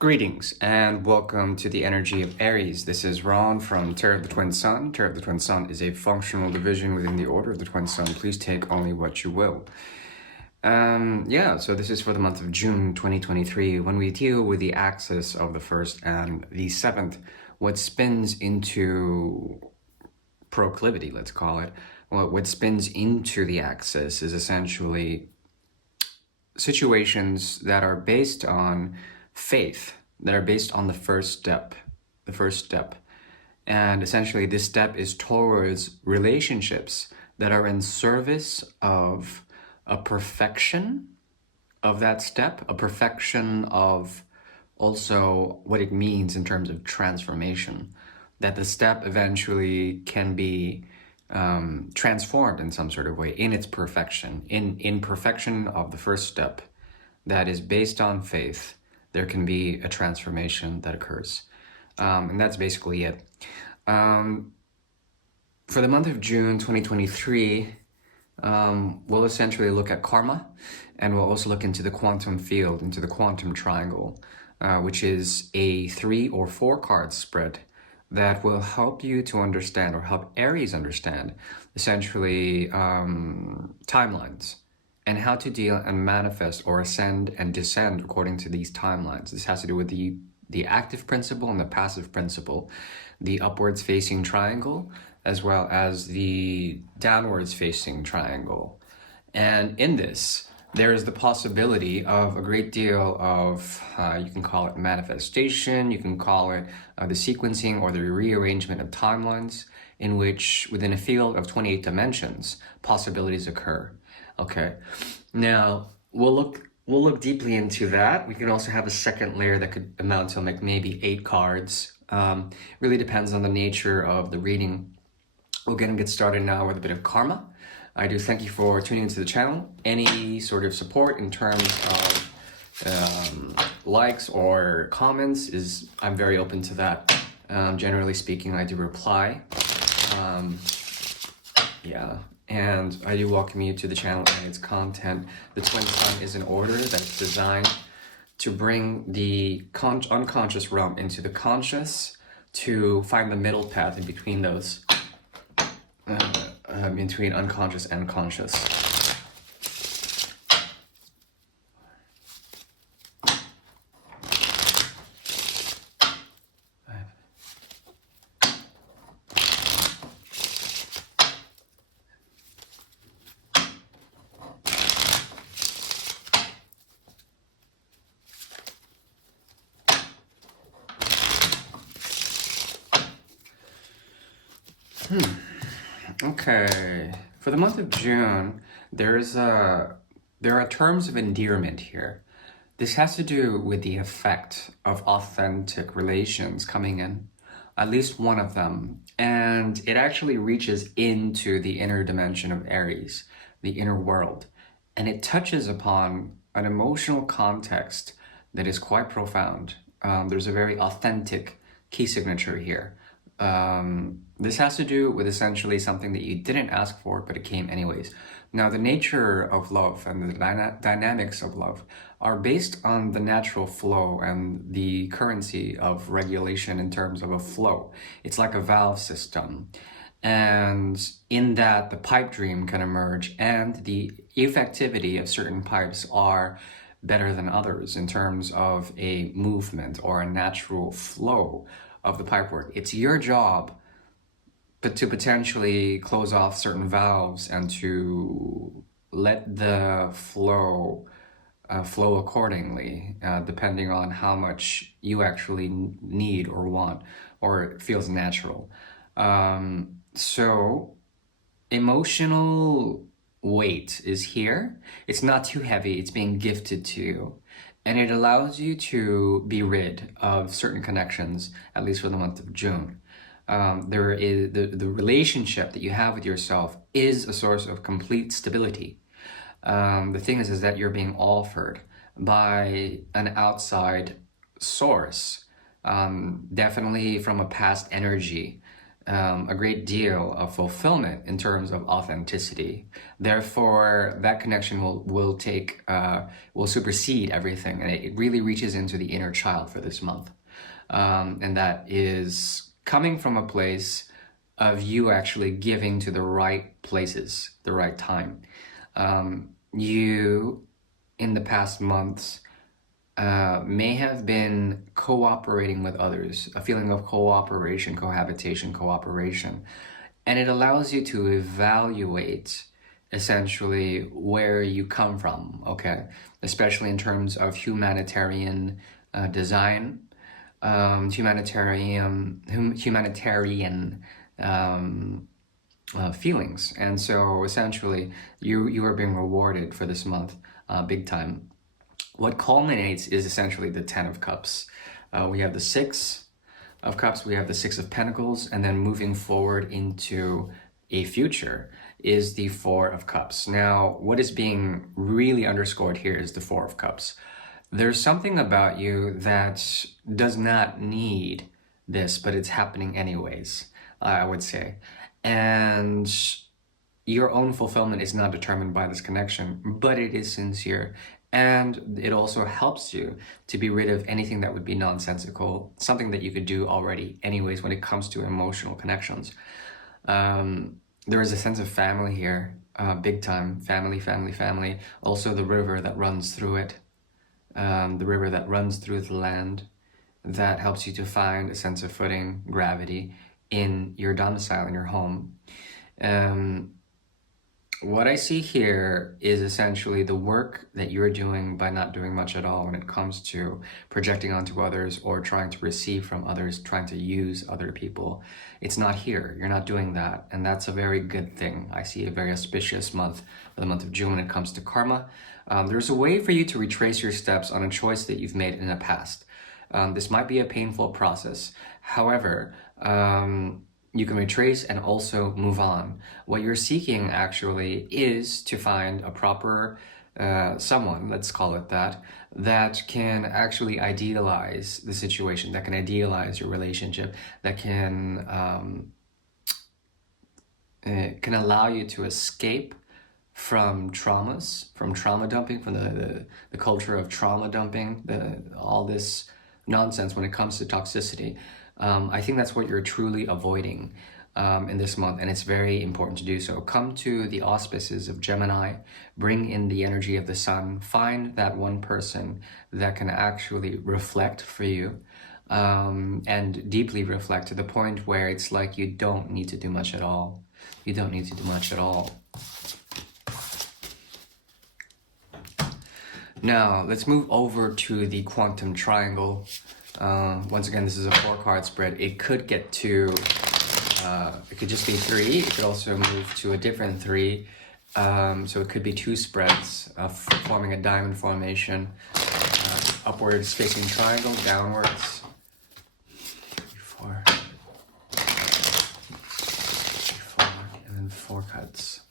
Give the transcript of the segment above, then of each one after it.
Greetings and welcome to the energy of Aries. This is Ron from Tarot of the Twin Sun. Tarot of the Twin Sun is a functional division within the Order of the Twin Sun. Please take only what you will. So this is for the month of June 2023 when we deal with the axis of the 1st and the 7th, what spins into proclivity, let's call it. What spins into the axis is essentially situations that are based on faith, that are based on the first step. And essentially this step is towards relationships that are in service of a perfection of that step, a perfection of also what it means in terms of transformation, that the step eventually can be transformed in some sort of way in its perfection, in perfection of the first step that is based on faith. There can be a transformation that occurs. And that's basically it. For the month of June 2023, we'll essentially look at karma, and we'll also look into the quantum field, into the quantum triangle, which is a 3 or 4 card spread that will help you to understand, or help Aries understand, essentially timelines, and how to deal and manifest or ascend and descend according to these timelines. This has to do with the active principle and the passive principle, the upwards facing triangle, as well as the downwards facing triangle. And in this, there is the possibility of a great deal of, you can call it manifestation, you can call it the sequencing or the rearrangement of timelines, in which within a field of 28 dimensions, possibilities occur. Okay, now we'll look deeply into that. We can also have a second layer that could amount to like maybe 8 cards. Really depends on the nature of the reading. We're gonna get started now with a bit of karma. I do thank you for tuning into the channel. Any sort of support in terms of likes or comments I'm very open to that. Generally speaking, I do reply. And I do welcome you to the channel and its content. The Twin Sun is an order that's designed to bring the unconscious realm into the conscious, to find the middle path in between those, between unconscious and conscious. Okay, for the month of June, there are terms of endearment here. This has to do with the effect of authentic relations coming in, at least one of them, and it actually reaches into the inner dimension of Aries, the inner world, and it touches upon an emotional context that is quite profound. There's a very authentic key signature here. This has to do with essentially something that you didn't ask for, but it came anyways. Now, the nature of love and the dynamics of love are based on the natural flow and the currency of regulation in terms of a flow. It's like a valve system. And in that, the pipe dream can emerge, and the effectivity of certain pipes are better than others in terms of a movement or a natural flow of the pipework. It's your job but to potentially close off certain valves and to let the flow flow accordingly, depending on how much you actually need or want, or it feels natural. So emotional weight is here. It's not too heavy. It's being gifted to you. And it allows you to be rid of certain connections, at least for the month of June. There is the relationship that you have with yourself is a source of complete stability. The thing is that you're being offered by an outside source, definitely from a past energy, a great deal of fulfillment in terms of authenticity. Therefore, that connection will supersede everything, and it really reaches into the inner child for this month, and that is coming from a place of you actually giving to the right places, the right time. You, in the past months, may have been cooperating with others, a feeling of cooperation, cohabitation, cooperation. And it allows you to evaluate essentially where you come from, okay? Especially in terms of humanitarian design, humanitarian feelings. And so essentially you are being rewarded for this month big time. What culminates is essentially the 10 of Cups. We have the 6 of Cups, we have the 6 of Pentacles, and then moving forward into a future is the 4 of Cups. Now, what is being really underscored here is the 4 of Cups. There's something about you that does not need this, but it's happening anyways, I would say. And your own fulfillment is not determined by this connection, but it is sincere. And it also helps you to be rid of anything that would be nonsensical, something that you could do already anyways when it comes to emotional connections. There is a sense of family here, big time, family, family, family. Also the river that runs through it, the river that runs through the land, that helps you to find a sense of footing, gravity in your domicile, in your home. What I see here is essentially the work that you're doing by not doing much at all when it comes to projecting onto others or trying to receive from others, trying to use other people. It's not here. You're not doing that. And that's a very good thing. I see a very auspicious month, the month of June, when it comes to karma. There's a way for you to retrace your steps on a choice that you've made in the past. This might be a painful process. However, you can retrace and also move on. What you're seeking actually is to find a proper someone, let's call it that, that can actually idealize the situation, that can idealize your relationship, that can allow you to escape from traumas, from trauma dumping, from the culture of trauma dumping, all this nonsense when it comes to toxicity. I think that's what you're truly avoiding in this month, and it's very important to do so. Come to the auspices of Gemini, bring in the energy of the sun, find that one person that can actually reflect for you, and deeply reflect to the point where it's like you don't need to do much at all. You don't need to do much at all. Now, let's move over to the quantum triangle. Once again, this is a 4-card spread. It could get to, it could just be 3. It could also move to a different 3. So it could be 2 spreads forming a diamond formation. Upwards facing triangle, downwards. 4, 4, and then 4 cuts.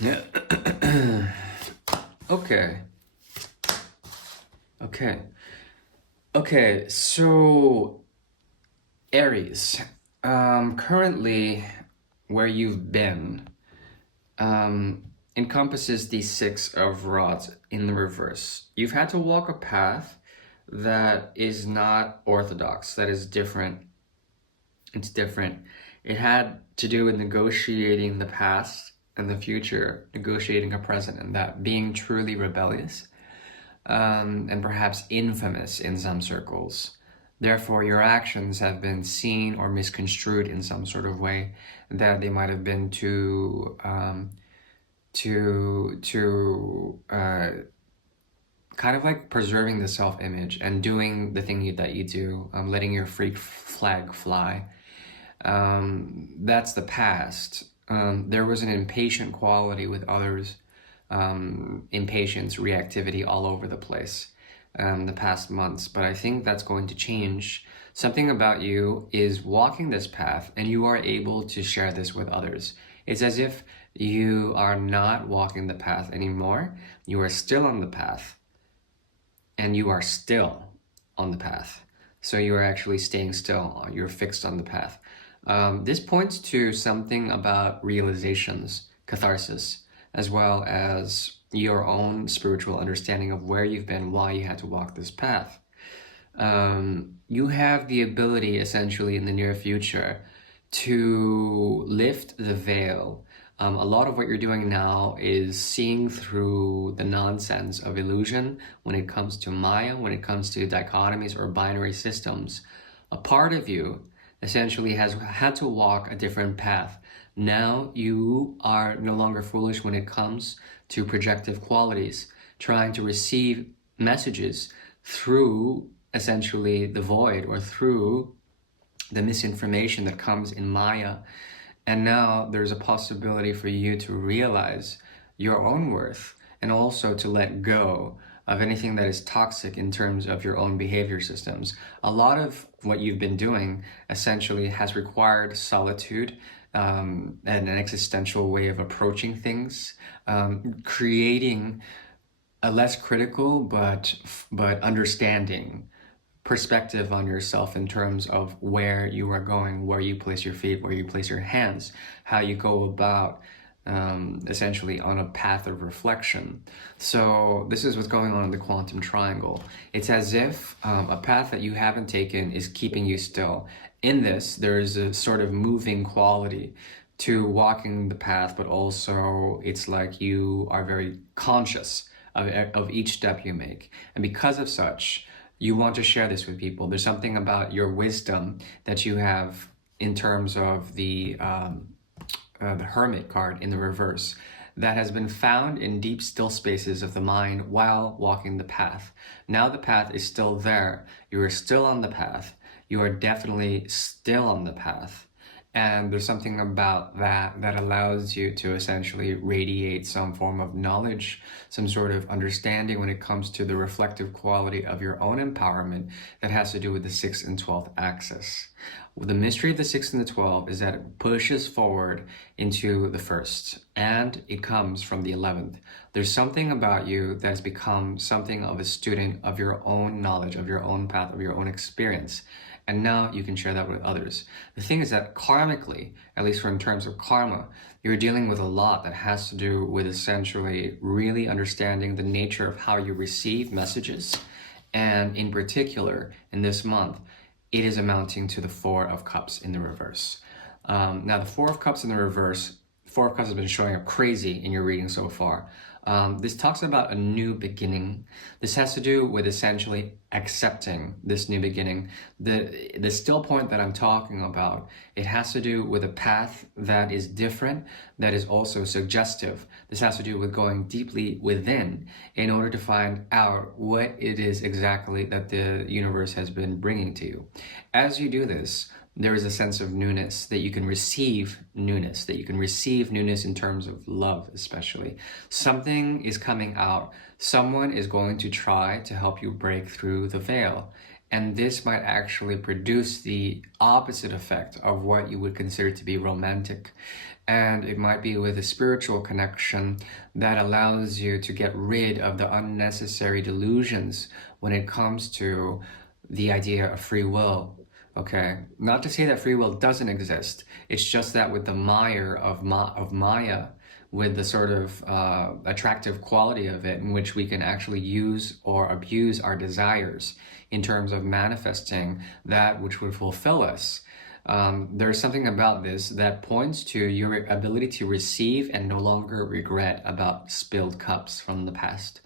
Yeah. Okay, so Aries, currently where you've been encompasses the 6 of Rods in the reverse. You've had to walk a path that is not orthodox, that is different. It's different. It had to do with negotiating the past and the future, negotiating a present, and that being truly rebellious, and perhaps infamous in some circles. Therefore, your actions have been seen or misconstrued in some sort of way, that they might have been kind of like preserving the self-image and doing the thing that you do, letting your freak flag fly. That's the past. There was an impatient quality with others, impatience, reactivity all over the place. the past months, but I think that's going to change. Something about you is walking this path and you are able to share this with others. It's as if you are not walking the path anymore. You are still on the path, and you are still on the path. So you are actually staying still. You're fixed on the path. This points to something about realizations, catharsis, as well as your own spiritual understanding of where you've been, why you had to walk this path. You have the ability, essentially, in the near future to lift the veil. A lot of what you're doing now is seeing through the nonsense of illusion when it comes to Maya, when it comes to dichotomies or binary systems. A part of you essentially has had to walk a different path. Now you are no longer foolish when it comes to projective qualities, trying to receive messages through essentially the void or through the misinformation that comes in Maya. And now there's a possibility for you to realize your own worth and also to let go of anything that is toxic in terms of your own behavior systems. A lot of what you've been doing essentially has required solitude and an existential way of approaching things, creating a less critical but understanding perspective on yourself in terms of where you are going, where you place your feet, where you place your hands, how you go about essentially on a path of reflection. So this is what's going on in the quantum triangle. It's as if a path that you haven't taken is keeping you still. In this, there is a sort of moving quality to walking the path, but also it's like you are very conscious of each step you make. And because of such, you want to share this with people. There's something about your wisdom that you have in terms of the Hermit card in the reverse that has been found in deep still spaces of the mind while walking the path. Now the path is still there. You are still on the path. You are definitely still on the path. And there's something about that that allows you to essentially radiate some form of knowledge, some sort of understanding when it comes to the reflective quality of your own empowerment that has to do with the 6th and 12th axis. The mystery of the 6th and the 12th is that it pushes forward into the 1st, and it comes from the 11th. There's something about you that has become something of a student of your own knowledge, of your own path, of your own experience. And now you can share that with others. The thing is that karmically, at least in terms of karma, you're dealing with a lot that has to do with essentially really understanding the nature of how you receive messages. And in particular, in this month, it is amounting to the 4 of Cups in the reverse. Now, the 4 of Cups in the reverse, 4 of Cups has been showing up crazy in your reading so far. This talks about a new beginning. This has to do with essentially accepting this new beginning. The still point that I'm talking about, it has to do with a path that is different, that is also suggestive. This has to do with going deeply within in order to find out what it is exactly that the universe has been bringing to you. As you do this, there is a sense of newness, that you can receive newness, in terms of love, especially. Something is coming out. Someone is going to try to help you break through the veil. And this might actually produce the opposite effect of what you would consider to be romantic. And it might be with a spiritual connection that allows you to get rid of the unnecessary delusions when it comes to the idea of free will. Okay, not to say that free will doesn't exist. It's just that with the mire of Maya, with the sort of attractive quality of it in which we can actually use or abuse our desires in terms of manifesting that which would fulfill us. There's something about this that points to your ability to receive and no longer regret about spilled cups from the past.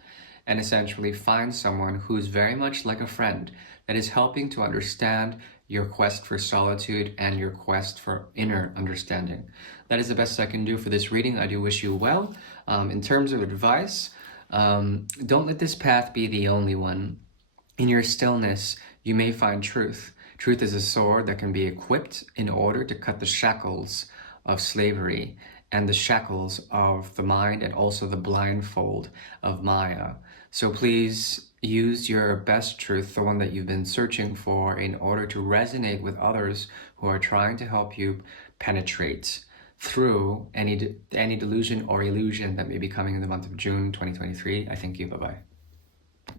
And essentially find someone who's very much like a friend that is helping to understand your quest for solitude and your quest for inner understanding. That is the best I can do for this reading. I do wish you well. In terms of advice, don't let this path be the only one. In your stillness, you may find truth. Truth is a sword that can be equipped in order to cut the shackles of slavery and the shackles of the mind and also the blindfold of Maya. So please use your best truth, the one that you've been searching for, in order to resonate with others who are trying to help you penetrate through any delusion or illusion that may be coming in the month of June 2023. I thank you. Bye-bye.